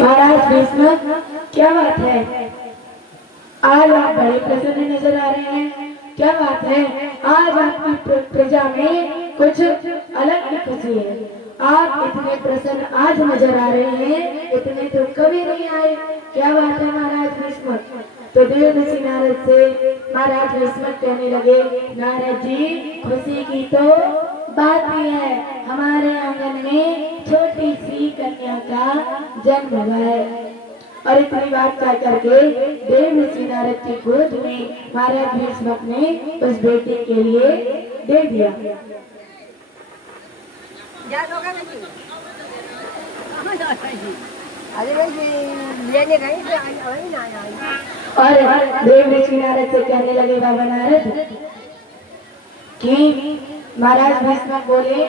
महाराज भीष्म, क्या बात है? आज आप बड़े प्रसन्न नजर आ रहे हैं, क्या बात है? आज आपकी प्रजा में कुछ अलग ही खुशी है। आप इतने प्रसन्न आज नजर आ रहे हैं, इतने तो कभी नहीं आए, क्या बात है महाराज भीष्म? तो देव ऋषि नारद से महाराज भीष्म कहने लगे, नारद जी, खुशी की तो बात ही है, हमारे आंगन में छोटी सी कन्या का जन्म हुआ है। और इतनी बात कह करके देव ऋषि नारद की गोद में महाराज भीष्म ने उस बेटी के लिए दे दिया। और देव ऋषि नारद से कहने लगे, बाबा नारद कि महाराज भीष्म बोले,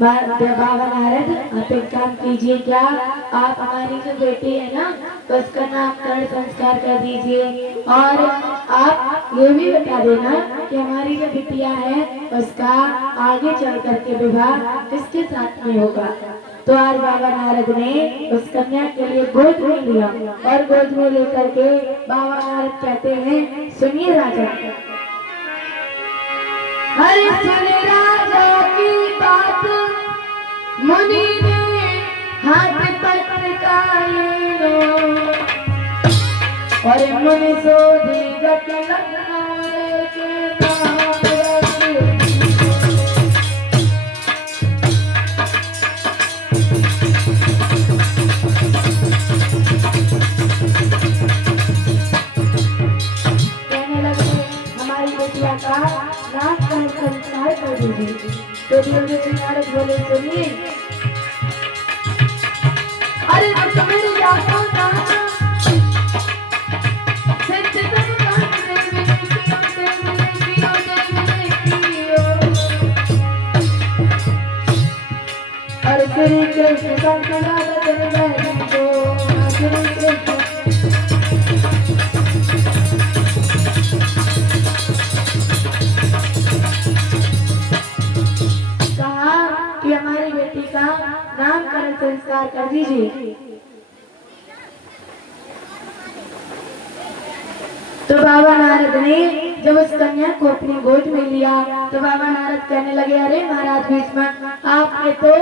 बाबा नारद आप एक काम कीजिए, क्या आप हमारी जो बेटी है ना उसका नामकरण संस्कार कर दीजिए, और आप ये भी बता देना कि हमारी जो बिटिया है उसका आगे चल करके विवाह किसके साथ में होगा। तो आज बाबा नारद ने उस कन्या के लिए गोद में लिया, और गोद में लेकर के बाबा नारद कहते हैं, सुनिए राजा, हरे सुने राजा की बात, मुनि ने हाथ पत्र का और मुनि सो दीगत संस्कार कर दीजिए। तो देव ऋषि नारद बोले, सुनिए, अरे मेरी जातो ना और श्री कृष्ण नामकरण संस्कार कर दीजिए। तो बाबा नारद ने जब उस कन्या को अपनी गोद में लिया तो बाबा नारद कहने लगे, अरे महाराज भीष्म, आपके तो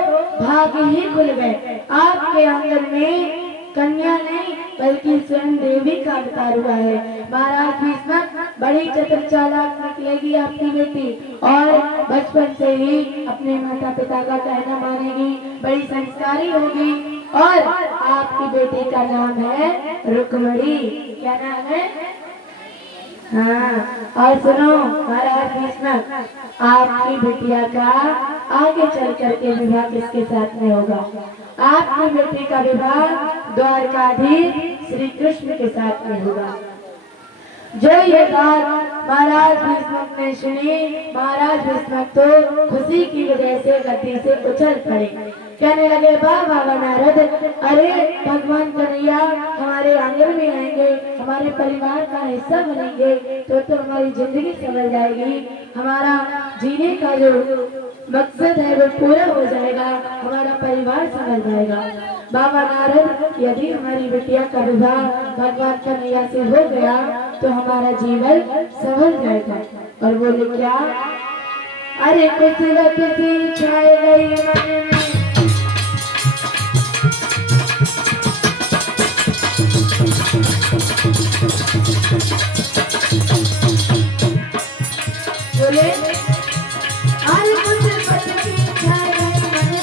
भाग्य ही खुल गए, आपके आंगन में कन्या नहीं बल्कि स्वयं देवी का अवतार हुआ है। महाराज भीष्म, बड़ी चतुर चालाक निकलेगी आपकी बेटी, और बचपन से ही अपने माता पिता का कहना मानेगी, बड़ी संस्कारी होगी, और आपकी बेटी का नाम है रुक्मणी। क्या नाम है? हाँ, और सुनो महाराज भीष्म, आपकी बिटिया का आगे चल करके विवाह किसके साथ में होगा? आपकी बेटी का विवाह द्वारकाधीश श्री कृष्ण के साथ में होगा। जो ये बात महाराज भीष्म ने सुनी, महाराज भीष्म तो खुशी की वजह से गद्दी से उछल पड़े, कहने लगे, वाह बाबा नारद, अरे भगवान कन्हैया हमारे आंगन में आएंगे, हमारे परिवार का हिस्सा बनेंगे, तो हमारी जिंदगी संभल जाएगी, हमारा जीने का जो मकसद है वो पूरा हो जाएगा, हमारा परिवार संभल जाएगा। बाबा नारद, यदि हमारी बिटिया का विवाह भगवान कन्हैया से हो गया तो हमारा जीवन संभल जाएगा। और बोले, क्या? अरे कुछ गति छाए गई मन में, बोले, अरे कुछ गति छाए गई मन में,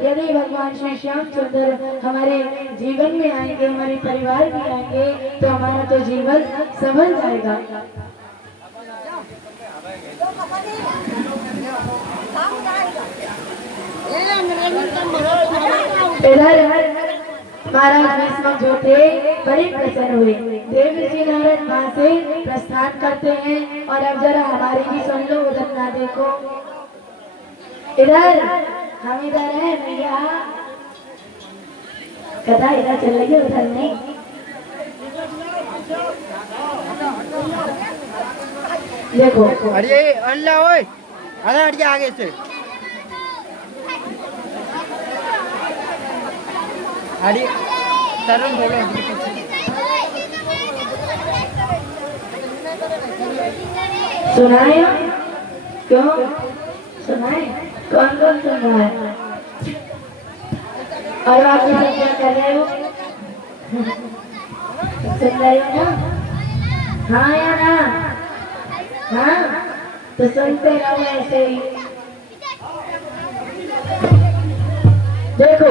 यदि भगवान श्री श्याम सुंदर हमारे जीवन में आएंगे, हमारे परिवार में आएंगे, तो हमारा तो जीवन संभल जाएगा। इधर महाराज भीष्म जो थे बड़े प्रसन्न हुए। देव जी नारद वहां से प्रस्थान करते हैं। और अब जरा हमारी भी सुन लो, उधर ना देखो, इधर हम इधर है भैया, कथा इधर चल रही है, उधर नहीं। देखो अरे अल्लाह ओए, अरे हट जा आगे से। अरे तरुण बोलो। सुनाए क्यों सुनाए? कौन कौन सुन रहा है? और आप लोग क्या कर रहे हो? सुन रहे हो ना? हाँ या ना? हाँ तो सुनते रहो ऐसे ही। देखो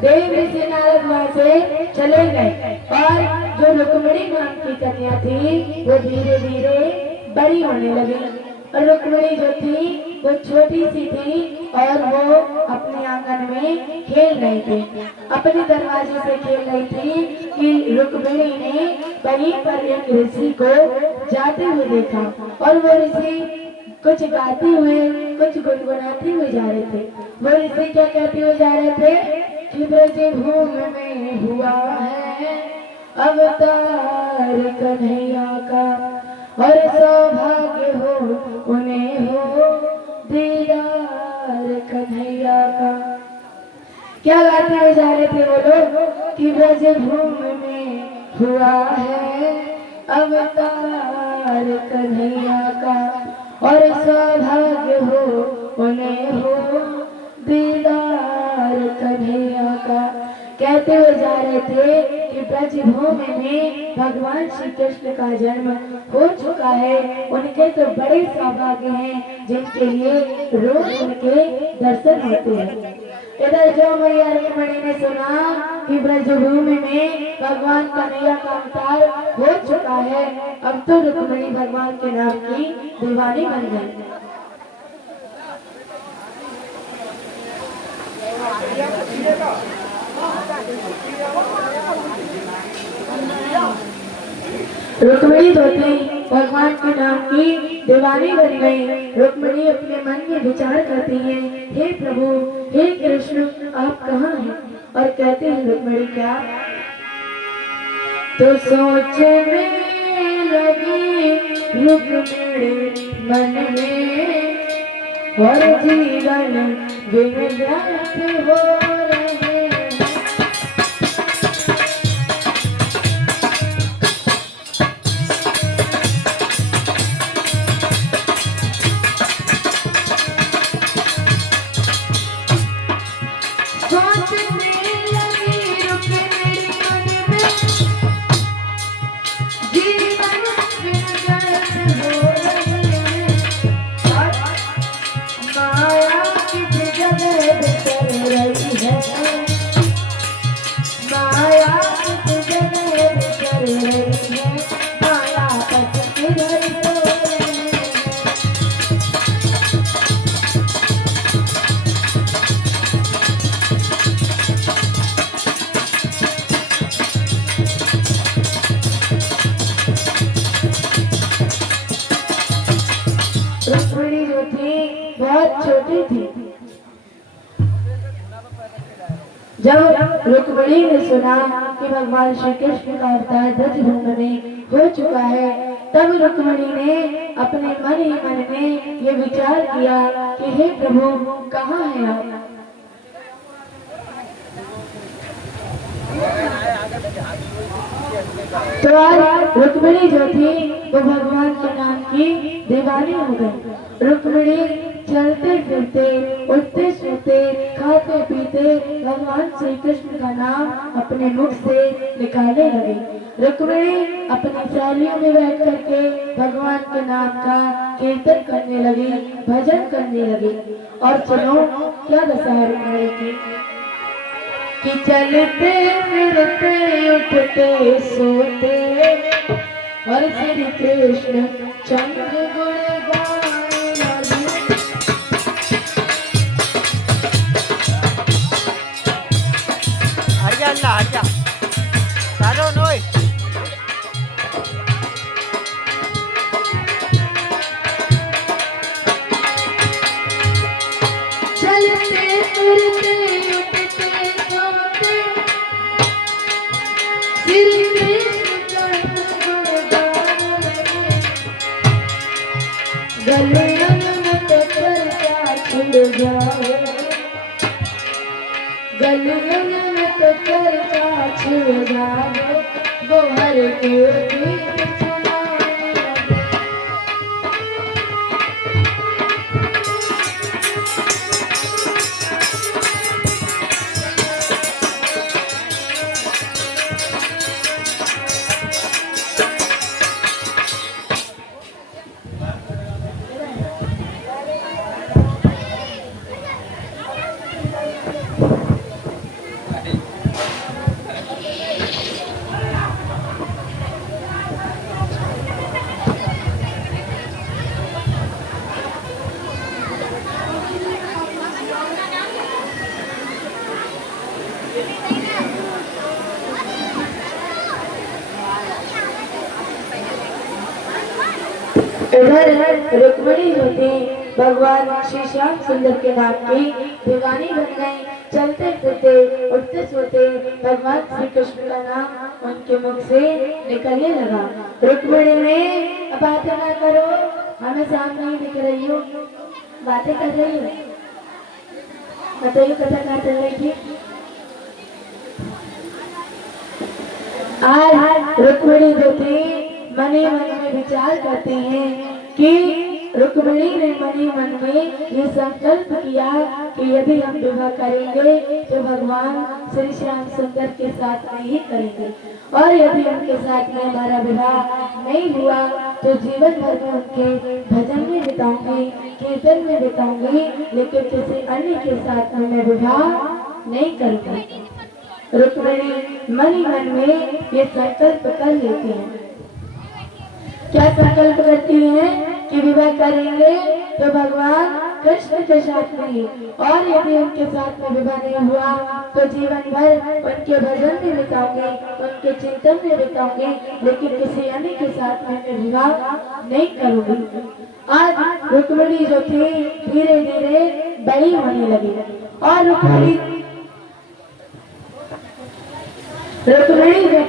देव ऋषि नारद वहां से चले गए और जो रुक्मिणी नाम की कन्या थी वो धीरे धीरे बड़ी होने लगी। और रुक्मिणी जो थी वो छोटी सी थी और वो अपने आंगन में खेल रही थी, अपने दरवाजे से खेल रही थी कि रुक्मिणी ने वहीं पर एक ऋषि को जाते हुए देखा। और वो ऋषि कुछ गाते हुए कुछ गुनगुनाते हुए जा रहे थे। वो ऋषि क्या कहते हुए जा रहे थे कि ब्रज भूमि में हुआ है अवतार कन्हैया का, और सौभाग्य हो उन्हें हो दीदार कन्हैया का। क्या गाते हुए जा रहे थे वो लोग कि ब्रज भूमि में हुआ है अवतार कन्हैया का, और सौभाग्य हो उन्हें हो दीदार कन्हैया का। कहते हुए जा रहे थे कि ब्रजभूमि में भगवान श्री कृष्ण का जन्म हो चुका है। उनके तो बड़े सौभाग्य हैं जिनके लिए रोज उनके दर्शन होते हैं। इधर जो मैया रुक्मिणी ने सुना कि ब्रजभूमि में भगवान कन्हैया का अवतार हो चुका है, अब तो रुक्मिणी भगवान के नाम की दीवानी बन गई। रुक्मिणी जो थी भगवान के नाम की दीवानी बन गई। रुक्मिणी अपने मन में विचार करती है, हे प्रभु हे कृष्ण आप कहाँ हैं? और कहते हैं रुक्मिणी क्या? तो सोच में लगी रुक्मिणी मन में, और जीवन बिन व्यर्थ हो रहे। रुक्मिणी जो थी बहुत छोटी थी। जब रुक्मिणी ने सुना कि भगवान श्री कृष्ण का अवतार ब्रजभूमि में हो चुका है, तब रुक्मिणी ने अपने मन ही मन में ये विचार किया कि हे प्रभु कहाँ हैं आप? तो आज रुक्मिणी जो थी वो भगवान के नाम की दीवानी हो गई। रुक्मिणी चलते फिरते उठते सोते खाते पीते भगवान श्री कृष्ण का नाम अपने मुख से निकालने लगी। रुक्मिणी अपनी सहेलियों में बैठ करके भगवान के नाम का कीर्तन करने लगी, भजन करने लगी। और सुनो क्या दशा है रुक्मिणी की कि चलते फिरते उठते सोते और श्री कृष्ण चंद्र गुण गाने लगे। गिरते उठते सोते श्री कृष्ण गुणगान गलियन में तो चर्चा छिड़ जाए गलियन में तो चर्चा छिड़ जाए वो हर के गीत सुनाए लगे। इधर रुक्मिणी जो थी भगवान श्री श्याम सुंदर के नाम की दीवानी बन गई। चलते फिरते उठते सोते भगवान श्री कृष्ण का नाम उनके मुख से निकलने लगा। रुक्मिणी ने बातें ना करो, हमें सामने ही दिख रही हो, बातें कर रही हो, बताइए कथा कहाँ चल रही थी। आज रुक्मिणी जो थी मन ही मन में विचार करते हैं कि रुक्मिणी ने मन ही मन में ये संकल्प किया कि यदि हम विवाह करेंगे तो भगवान श्री श्याम सुंदर के साथ में ही करेंगे, और यदि उनके साथ में हमारा विवाह नहीं हुआ तो जीवन भर में उनके भजन में बिताऊंगी, कीर्तन में बिताऊंगी, लेकिन किसी अन्य के साथ में मैं विवाह नहीं करूंगी। रुक्मिणी मन ही मन में ये संकल्प कर लेती हैं। क्या संकल्प करती हैं कि विवाह करेंगे तो भगवान कृष्ण के साथ में ही, और यदि उनके साथ में विवाह नहीं हुआ तो जीवन भर उनके भजन में बिताऊंगे, उनके चिंतन में बिताऊंगे, लेकिन किसी अन्य के साथ में मैं विवाह नहीं करूंगी। आज रुक्मिणी जो थी धीरे धीरे बड़ी होने लगी, और रुक्मिणी जब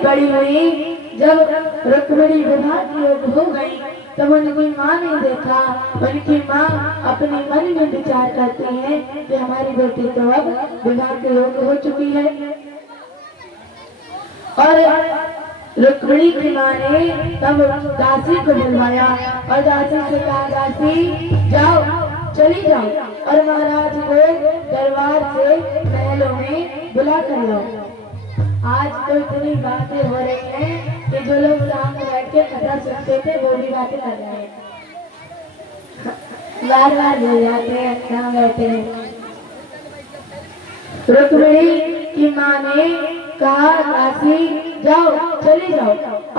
बड़ी हुई, जब रुक्मिणी विवाह की योग हो गई तब उनकी माँ ने देखा। उनकी माँ अपने मन में विचार करती है कि हमारी बेटी तो अब विवाह के योग हो चुकी है, और रुक्मिणी की माँ ने तब दासी को बुलवाया और दासी से कहा, दासी जाओ, चली जाओ और महाराज को दरबार से महलों में बुला कर लाओ। आज तो इतनी बातें हो रही हैं कि जो लोग सामने बैठ के कथा सुनते थे वो भी बातें कर रहे हैं, बार बार भूल जाते हैं कहाँ बैठे हैं। रुक्मिणी की माँ ने कहा, दासी जाओ, चली जाओ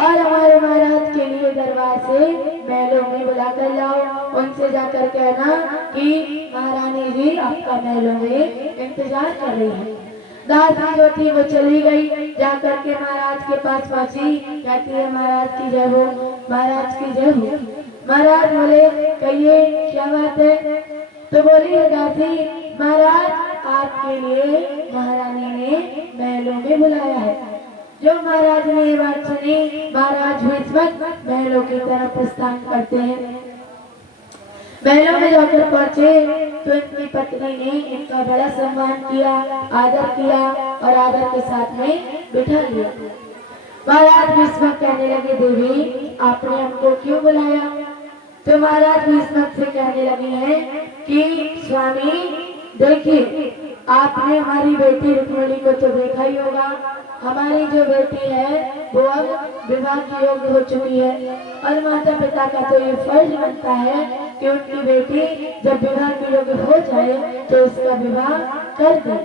और हमारे महाराज के लिए दरबार से महलों में बुला कर लाओ। उनसे जाकर कहना कि महारानी जी आपका महलों में इंतजार कर रही है। दासी जो थी वो चली गई, जाकर के महाराज के पास पहुंची, कहती है, महाराज की जय हो, महाराज की जय हो। महाराज बोले, कहिए क्या बात है। तो बोली दासी, महाराज आपके लिए महारानी ने महलों में बुलाया है। जो महाराज ने ये बात सुनी, महाराज भी इस वक्त महलों की तरफ प्रस्थान करते हैं। महलों में जाकर पहुंचे तो इनकी पत्नी ने इनका बड़ा सम्मान किया, आदर किया और आदर के साथ में बिठा लिया। महाराज भीष्म कहने लगे, देवी आपने हमको क्यों बुलाया। तो महाराज भीष्म से कहने लगे हैं कि स्वामी देखिए, आपने हमारी बेटी रुक्मिणी को तो देखा ही होगा। हमारी जो बेटी है वो अब विवाह की योग्य हो चुकी है, और माता पिता का तो ये फर्ज बनता है कि उनकी बेटी जब विवाह की योग्य हो जाए तो उसका विवाह कर दे।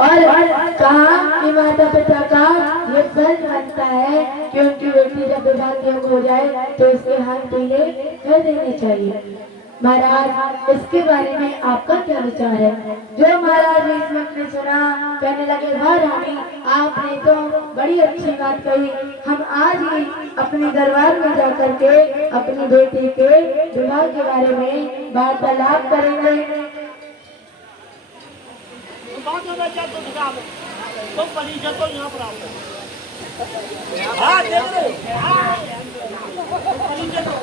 और कहा कि माता पिता का ये फर्ज बनता है कि उनकी बेटी जब विवाह की योग्य हो जाए तो उसके हाथ पीले कर देने चाहिए। महाराज इसके बारे में आपका क्या विचार है? जो महाराज भीष्मक ने सुना कहने लगे, वाह रानी, आपने तो बड़ी अच्छी बात कही। हम आज ही अपने दरबार में जाकर के अपनी बेटी के विवाह के बारे में वार्तालाप करेंगे।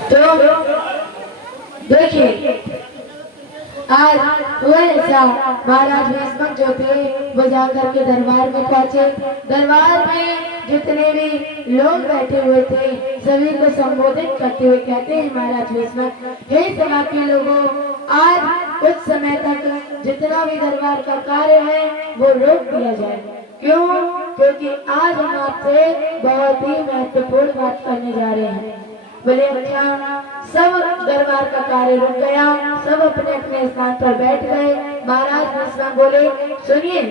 तो देखिए आज हुआ ऐसा, महाराज भीष्मक जो थे वो जाकर के दरबार में पहुंचे। दरबार में जितने भी लोग बैठे हुए थे सभी को संबोधित करते हुए कहते हैं महाराज भीष्मक, हे सभा के लोगों, आज कुछ समय तक जितना भी दरबार का कार्य है वो रोक दिया जाए। क्यों? क्योंकि आज हम आपसे बहुत ही महत्वपूर्ण बात करने जा रहे हैं। बोले अच्छा। सब दरबार का कार्य रुक गया, सब अपने अपने स्थान पर बैठ गए। महाराज भीष्मक बोले, सुनिए,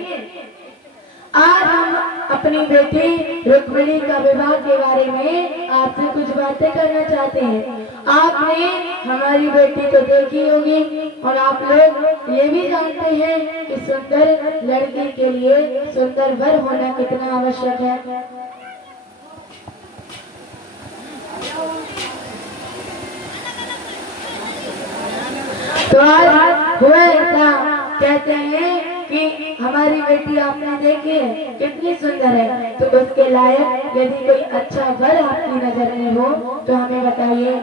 आज हम अपनी बेटी रुक्मिणी का विवाह के बारे में आपसे कुछ बातें करना चाहते हैं। आपने हमारी बेटी को देखी होगी और आप लोग ये भी जानते हैं कि सुंदर लड़की के लिए सुंदर वर होना कितना आवश्यक है। तो आज हुआ ऐसा, कहते हैं कि हमारी बेटी आपने देखी है कितनी सुंदर है, तो उसके लायक यदि कोई अच्छा वर आपकी नजर में हो तो हमें बताइए।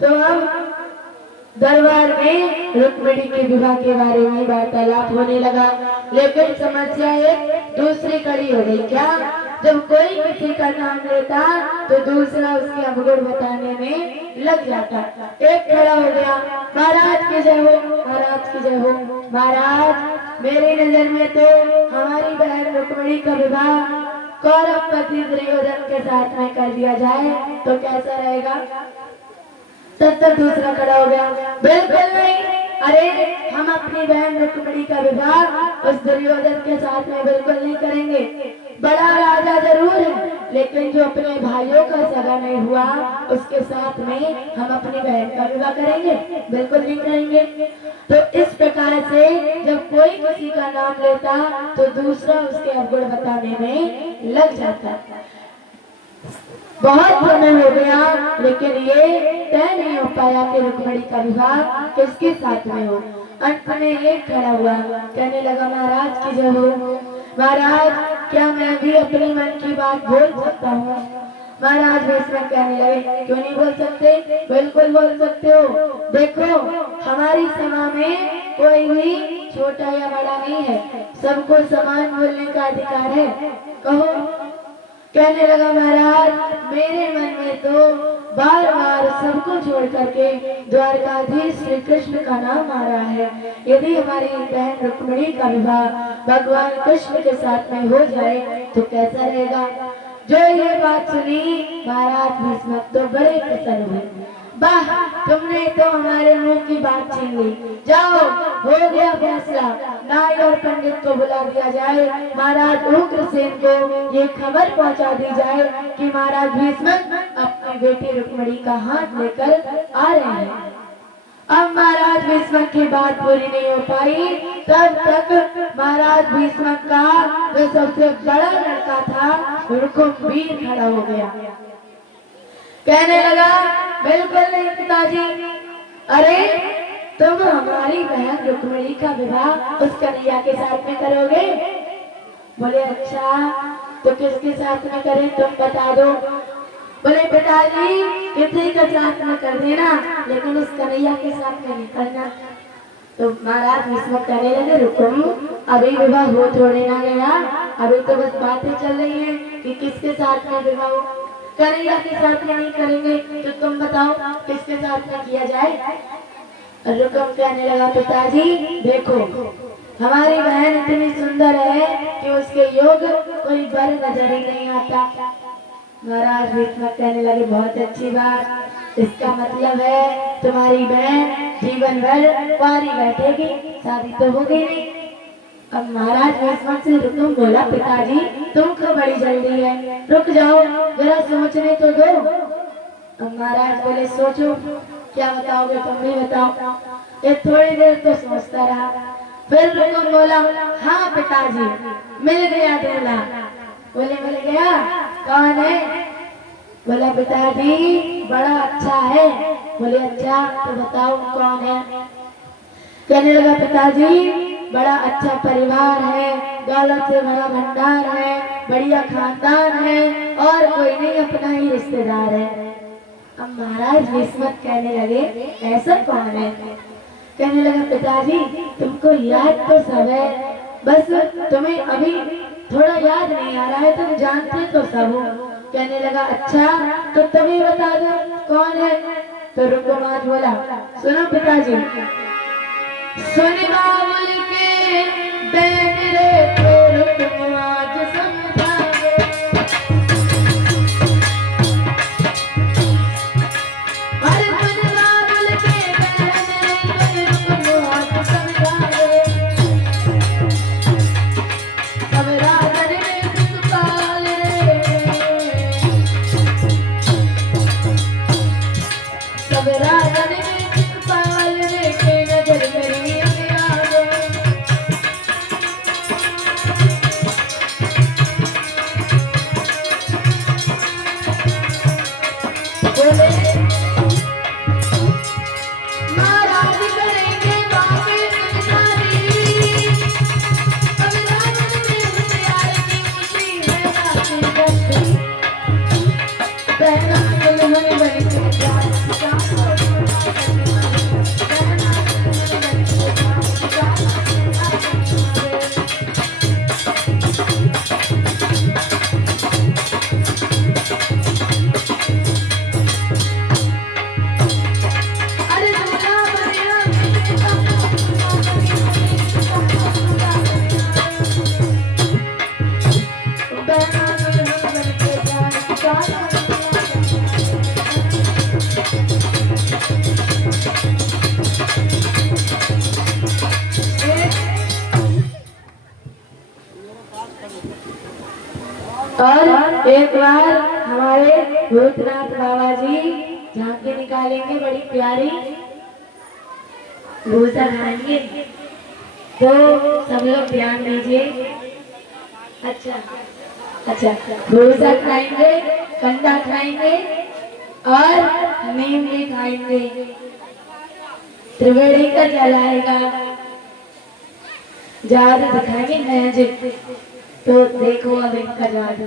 तो हम दरबार में रुक्मिणी के विवाह के बारे में वार्तालाप होने लगा, लेकिन समस्या एक दूसरी कड़ी हो गई। क्या? जब कोई किसी का नाम लेता तो दूसरा उसके अवगुण बताने में लग जाता। एक खड़ा हो गया, महाराज की जय हो, महाराज की जय हो। महाराज, मेरी नजर में तो हमारी बहन रुक्मिणी का विवाह कौरव पति दुर्योधन के साथ में कर दिया जाए तो कैसा रहेगा? तब दूसरा खड़ा हो गया, बिल्कुल नहीं, अरे हम अपनी बहन रुक्मिणी का विवाह उस दुर्योधन के साथ में बिल्कुल नहीं करेंगे। बड़ा राजा जरूर है, लेकिन जो अपने भाइयों का सगा नहीं हुआ उसके साथ में हम अपनी बहन का विवाह करेंगे? बिल्कुल नहीं करेंगे। तो इस प्रकार से जब कोई किसी का नाम लेता तो दूसरा उसके अवगुण बताने में लग जाता। बहुत समय हो गया, लेकिन ये तय नहीं हो पाया कि रुक्मिणी का विवाह किसके साथ में हो। अंत में एक खड़ा हुआ, कहने लगा, महाराज की जय हो। महाराज, क्या मैं भी अपनी मन की बात बोल सकता हूँ? महाराज भीष्मक कहने लगे, क्यों नहीं बोल सकते? बिल्कुल बोल सकते हो। देखो, हमारी सभा में कोई भी छोटा या बड़ा नहीं है, सबको समान बोलने का अधिकार है। कहो। कहने लगा, महाराज, मेरे मन में तो बार बार सबको छोड़ करके द्वारकाधीश श्री कृष्ण का नाम आ रहा है। यदि हमारी बहन रुक्मिणी का विवाह भगवान कृष्ण के साथ में हो जाए तो कैसा रहेगा? जो ये बात सुनी महाराज भीष्मक तो बड़े प्रसन्न हुए। वाह, तुमने तो हमारे मुंह की बात छीन ली। जाओ, हो गया फैसला, नाई और पंडित को बुला दिया जाए। महाराज उग्रसेन को ये खबर पहुंचा दी जाए कि महाराज भीष्मक अपनी बेटी रुक्मिणी का हाथ लेकर आ रहे हैं। अब महाराज भीष्मक की बात पूरी नहीं हो पाई, तब तक महाराज भीष्मक का जो सबसे बड़ा लड़का था रुकुमवीर खड़ा हो गया। कहने लगा, बिल्कुल नहीं पिताजी, अरे तुम हमारी बहन रुक्मिणी का विवाह उस कन्हैया के साथ में करोगे? बोले अच्छा, तो किसके साथ में करें तुम बता दो। बोले पिताजी, किसी के साथ में कर देना, लेकिन उस कन्हैया के साथ में नहीं करना। तो महाराज भीष्मक कहने लगे, रुको, अभी विवाह हो थोड़े ना गया, अभी तो बस बातें चल रही हैं कि किसके साथ में विवाह हो। कन्हैया के साथ में नहीं करेंगे तो तुम बताओ किसके साथ में किया जाए? रुकम कहने लगा, पिताजी देखो, हमारी बहन इतनी सुंदर है कि उसके योग कोई वर नजर ही नहीं आता। महाराज भीष्मक कहने लगे, बहुत अच्छी बात, इसका मतलब है तुम्हारी बहन जीवन भर कुंवारी बैठेगी, शादी तो होगी नहीं। अब महाराज भीष्मक से रुकुम बोला, पिताजी तुमको बड़ी जल्दी है, रुक जाओ, जरा सोचने तो दो। अब महाराज बोले, सोचो, क्या बताओगे तुम भी बताओ। ये थोड़ी देर तो सोचता रहा, फिर रुकन बोला, हाँ पिताजी मिल गया दूल्हा। बोले मिल गया, कौन है? बोला पिताजी बड़ा अच्छा है। बोले अच्छा तो बताओ कौन है? कहने लगा पिताजी बड़ा अच्छा परिवार है, दौलत से बड़ा भंडार है, बढ़िया खानदान है और कोई नहीं अपना ही रिश्तेदार है। अब महाराज विस्मत कहने लगे ऐसा कौन है? कहने लगा पिताजी तुमको याद तो सब है, बस तुम्हें अभी थोड़ा याद नहीं आ रहा है, तुम जानते तो सब हो। कहने लगा अच्छा तो तुम्हें बता दो कौन है? तो रुकमाज बोला सुनो पिताजी, सुन बाबुल के बैन रे तो रुकमाज समझावे। अरे सुन बाबुल के बैन रे तो रुकमाज समझावे। सब राजन में सुपाल रे, सब राजन में सुपाल रे के नजर करी आवे। बोले महाराज करेंगे बापे संसारी, अब राजन में होशियार की ऊंची है बातें करती। बहना दुल्हन बन के जाए, और एक बार हमारे भूतनाथ बाबा जी झांकी निकालेंगे बड़ी प्यारी, भूसा खाएंगे तो सब लोग ध्यान दीजिए। अच्छा अच्छा, भूसा खाएंगे, कंडा खाएंगे और नीम भी खाएंगे, त्रिवेणी का जलाएगा, जादू दिखाएंगे मैजिक। तो देखो अब इनका जादू।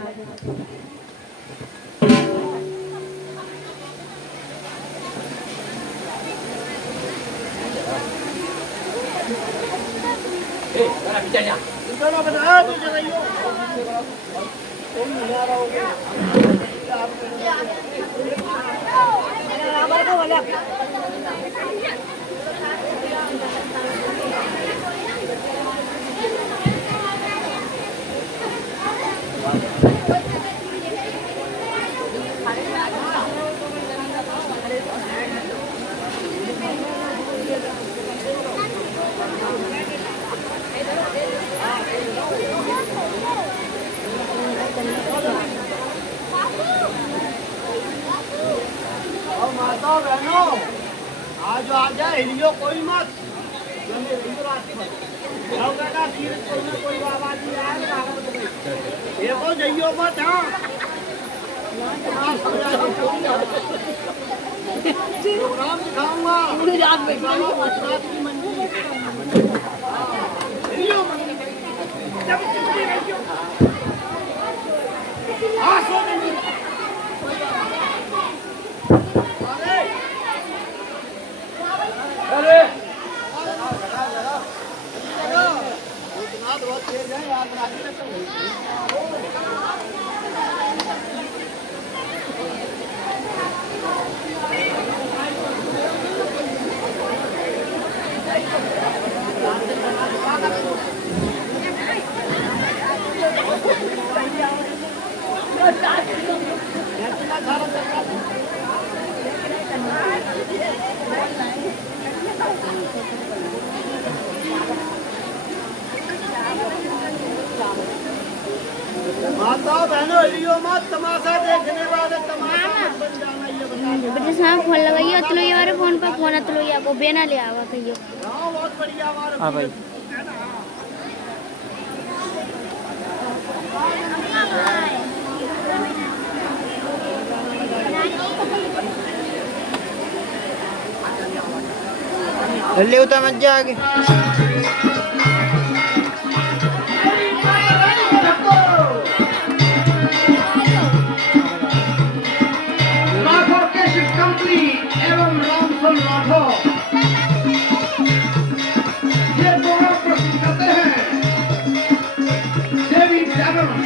माता बहनों आज आ जाए हिलियो कोई मत, कोई बाबा जी आए देखो जइयो मत। हाँ प्रोग्राम दिखाऊंगा की मंजिल हिलियो हाँ सो अरे बहुत तेज है यार, माता बहनों हिलियो मत, तमाशा देखने वाले तमाशा मत बन जाना, ये बता ब्रिटिश हाँ फोन लगाइए तो ये हमारे फोन पर फोन तो ये आपको बेना ले आवा कहियो। हाँ बहुत बढ़िया हमारा हाँ भाई ले उतर मत जा आगे। राठौर कैसेट कंपनी एवं रामफल राठौर ये दोनों प्रस्तुत करते हैं देवी जागरण।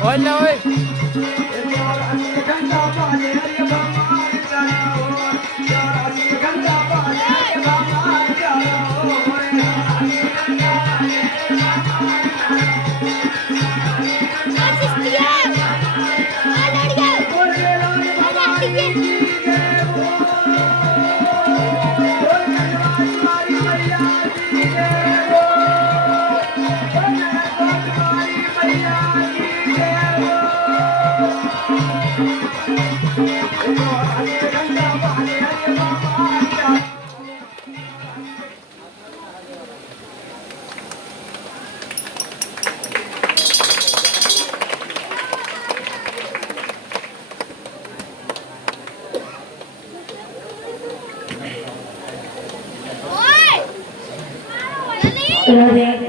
Hola, ơi. राधे